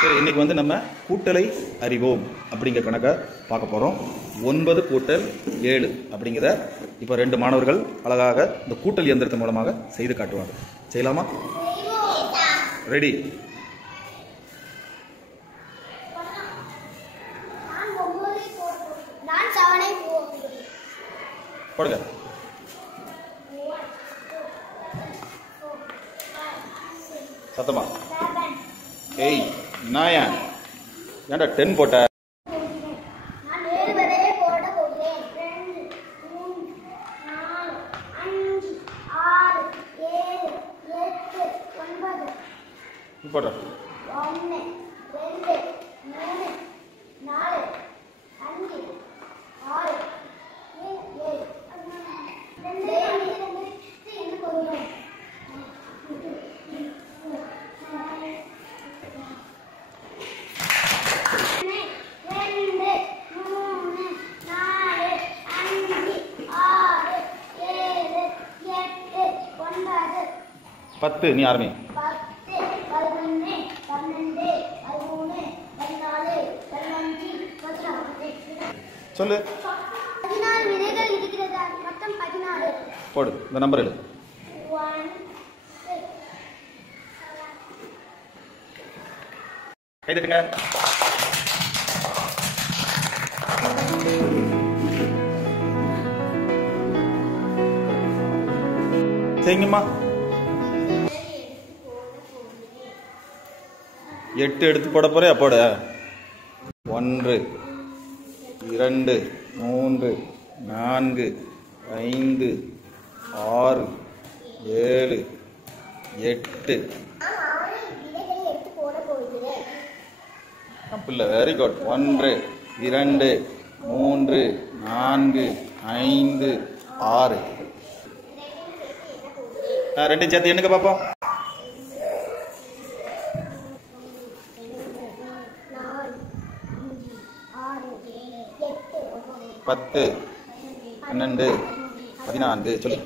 சரி, இன்னைக்கு வந்து நம்ம கூட்டலை அறிவோம் அப்படிங்கிற கணக்கை பார்க்க போகிறோம். 9 கூட்டல் 7 அப்படிங்கிற இப்போ 2 மாணவர்கள் அழகாக இந்த கூட்டல் இயந்திரத்தின் மூலமாக செய்து காட்டுவாங்க. செய்யலாமா? ரெடி? போடுங்க. சத்தமா. 8 9 ஏன்டா 10 போட்ட? போடுற 1 2 3 4 5 6 பத்து. நீ ஆரம்பி. சொல்லு. 14 விதைகள் இருக்கிறதா? மொத்தம் 14. போடு. இந்த நம்பர் எழுது. 1 கை தட்டுங்க. சரிங்கம்மா. 8 எடுத்து போட போறே. போட. 1 2 3 4 5 6 7 8. பிள்ளை வெரி குட். 1 2 3 4 5 6. ரெண்டு சேர்த்து எண்ணுங்க பாப்போம். 10 12 14. சொல்லு.